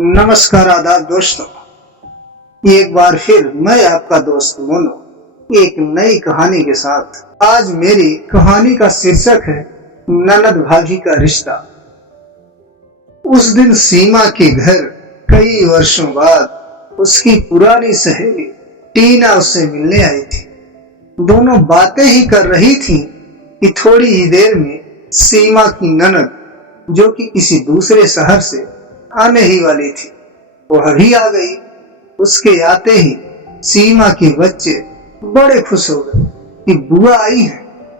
नमस्कार, आदाब दोस्तों। एक बार फिर मैं आपका दोस्त मोनू एक नई कहानी के साथ। आज मेरी कहानी का शीर्षक है ननद भाभी का रिश्ता। उस दिन सीमा के घर कई वर्षों बाद उसकी पुरानी सहेली टीना उससे मिलने आई थी। दोनों बातें ही कर रही थी कि थोड़ी ही देर में सीमा की ननद, जो कि किसी दूसरे शहर से आने ही वाली थी, वह भी आ गई। उसके आते ही सीमा के बच्चे बड़े खुश हो गए कि बुआ आई है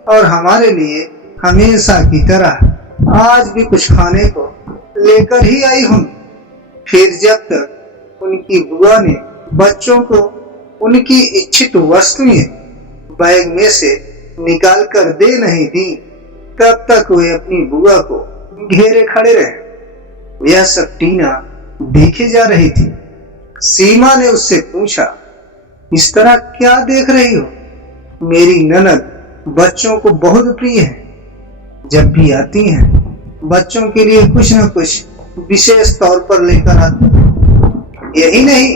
और हमारे लिए हमेशा की तरह आज भी कुछ खाने को लेकर ही आई होंगी। फिर जब तक उनकी बुआ ने बच्चों को उनकी इच्छित वस्तुएं बैग में से निकाल कर दे नहीं दी, तब तक वे अपनी बुआ को घेरे खड़े रहे। यह सब टीना देखे जा रही थी। सीमा ने उससे पूछा, इस तरह क्या देख रही हो? मेरी ननद बच्चों को बहुत प्रिय है। जब भी आती हैं बच्चों के लिए कुछ न कुछ विशेष तौर पर लेकर आती हैं। यही नहीं,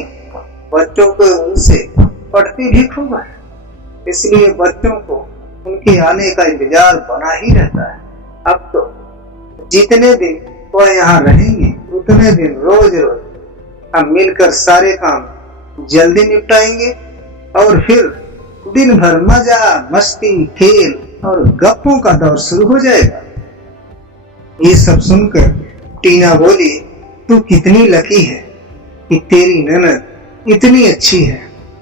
बच्चों को उनसे पढ़ती भी खूब है, इसलिए बच्चों को उनके आने का इंतजार बना ही रहता है। अब तो जितने दिन वह यहाँ रहेंगे उतने दिन रोज रोज हम मिलकर सारे काम जल्दी निपटाएंगे और फिर दिन भर मजा, मस्ती, खेल और गप्पों का दौर शुरू हो जाएगा। ये सब सुनकर टीना बोली, तू कितनी लकी है कि तेरी ननद इतनी अच्छी है।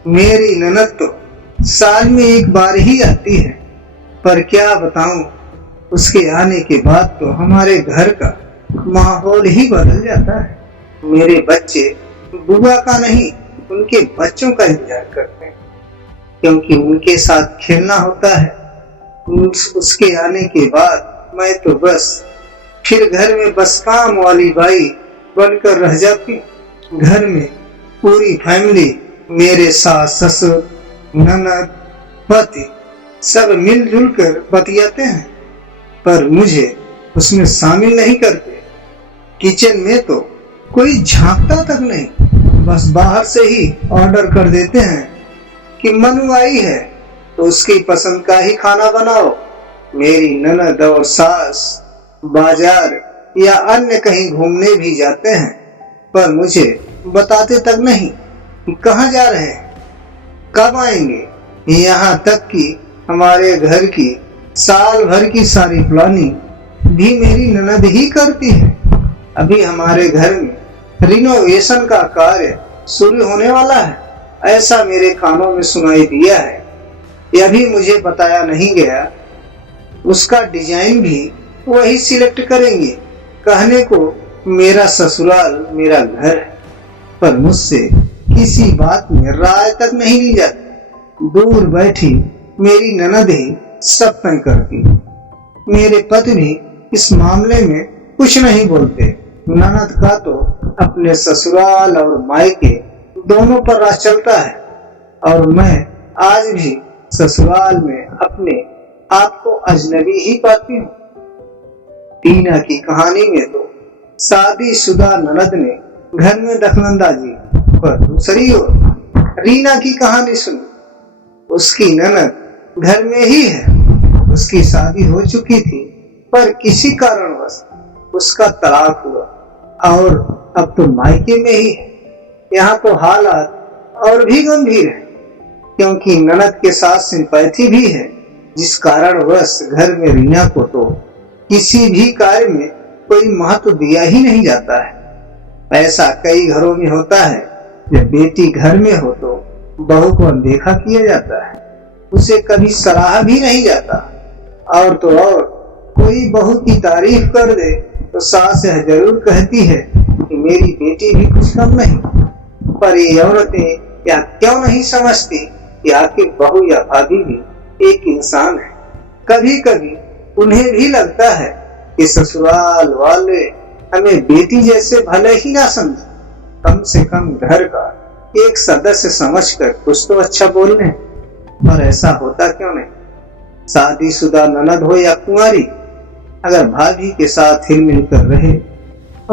मेरी ननद तो साल में एक बार ही आती है, पर क्या बताऊं, उसके आने के बाद तो हमारे घर का माहौल ही बदल जाता है। मेरे बच्चे बुआ का नहीं, उनके बच्चों का इंतजार करते हैं, क्योंकि उनके साथ खेलना होता है। उसके आने के बाद मैं तो बस फिर घर में बस काम वाली बाई बनकर रह जाती हूँ। घर में पूरी फैमिली, मेरे सास, ससुर, ननद, पति सब मिलजुल कर बतियाते हैं, पर मुझे उसमें शामिल नहीं करते। किचन में तो कोई झांकता तक नहीं, बस बाहर से ही ऑर्डर कर देते हैं कि मनु आई है तो उसकी पसंद का ही खाना बनाओ। मेरी ननद और सास बाजार या अन्य कहीं घूमने भी जाते हैं, पर मुझे बताते तक नहीं कि कहाँ जा रहे हैं, कब आएंगे। यहाँ तक कि हमारे घर की साल भर की सारी प्लानिंग भी मेरी ननद ही करती है। अभी हमारे घर में रिनोवेशन का कार्य शुरू होने वाला है, ऐसा मेरे कानों में सुनाई दिया है। यह भी मुझे बताया नहीं गया। उसका डिजाइन भी वही सिलेक्ट करेंगे। कहने को मेरा ससुराल मेरा घर है, पर मुझसे किसी बात में राय तक नहीं ली जाती। दूर बैठी मेरी ननद ही सब तय करती। मेरे पति भी इस मामले में कुछ नहीं बोलते। ननद का तो अपने ससुराल और मायके दोनों पर राज चलता है, और मैं आज भी ससुराल में अपने आप को अजनबी ही पाती हूँ। टीना की कहानी में तो शादीशुदा ननद ने घर में दखलंदाजी, पर दूसरी ओर रीना की कहानी सुनी। उसकी ननद घर में ही है। उसकी शादी हो चुकी थी, पर किसी कारणवश उसका तलाक हुआ और अब तो मायके में ही है। यहाँ तो हालात और भी गंभीर है, क्योंकि ननद के साथ सिंपैथी भी है, जिस कारणवश घर में रीना को तो किसी भी कार्य में कोई महत्व दिया ही नहीं जाता है। ऐसा कई घरों में होता है। जब बेटी घर में हो तो बहू को अनदेखा किया जाता है, उसे कभी सराहा भी नहीं जाता। और तो और कोई बहू की तारीफ कर दे तो सास यह जरूर कहती है कि मेरी बेटी भी कुछ कम नहीं। पर ये औरतें या क्यों नहीं समझती कि आखिर बहू या भाभी भी एक इंसान है। कभी कभी उन्हें भी लगता है कि ससुराल वाले हमें बेटी जैसे भले ही ना समझे, कम से कम घर का एक सदस्य समझकर कुछ तो अच्छा बोल लें। पर ऐसा होता क्यों नहीं? शादीशुदा ननद हो या कुंवारी, अगर भाभी के साथ हिल मिल कर रहे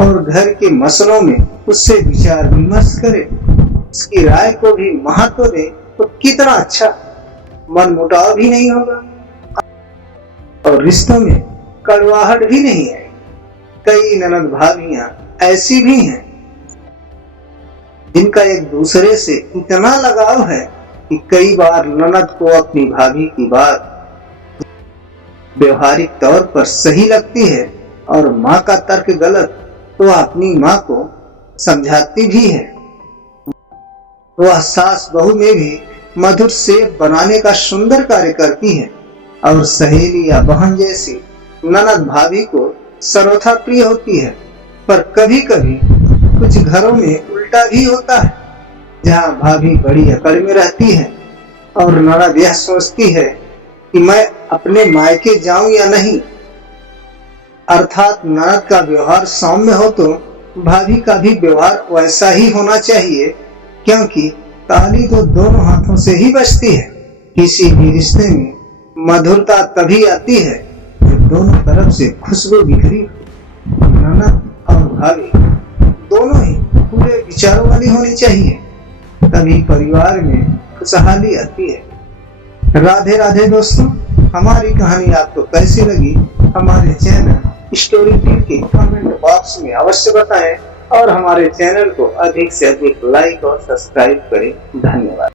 और घर के मसलों में उससे विचार विमर्श करे, उसकी राय को भी महत्व दे तो कितना अच्छा। मनमुटाव भी नहीं होगा और रिश्तों में कड़वाहट भी नहीं है। कई ननद भाभियां ऐसी भी हैं जिनका एक दूसरे से इतना लगाव है कि कई बार ननद को अपनी भाभी की बात व्यवहारिक तौर पर सही लगती है और माँ का तर्क गलत तो अपनी माँ को समझाती भी है। वह सास बहू में भी मधुर सेब बनाने का सुंदर कार्य करती है और सहेली या बहन जैसी ननद भाभी को सर्वथा प्रिय होती है। पर कभी कभी कुछ घरों में उल्टा भी होता है, जहाँ भाभी बड़ी अकड़ में रहती है और ननद यह सोचती है कि मैं अपने मायके जाऊं या नहीं। अर्थात ननद का व्यवहार सौम्य हो तो भाभी का भी व्यवहार वैसा ही होना चाहिए, क्योंकि ताली तो दोनों हाथों से ही बजती है। किसी भी रिश्ते में मधुरता तभी आती है जब दोनों तरफ से खुशबू बिखरी। ननद और भाभी दोनों ही पूरे विचारों वाली होनी चाहिए, तभी परिवार में खुशहाली आती है। राधे राधे दोस्तों, हमारी कहानी आपको कैसी लगी हमारे चैनल स्टोरी टीम के कमेंट बॉक्स में अवश्य बताएं और हमारे चैनल को अधिक से अधिक लाइक और सब्सक्राइब करें। धन्यवाद।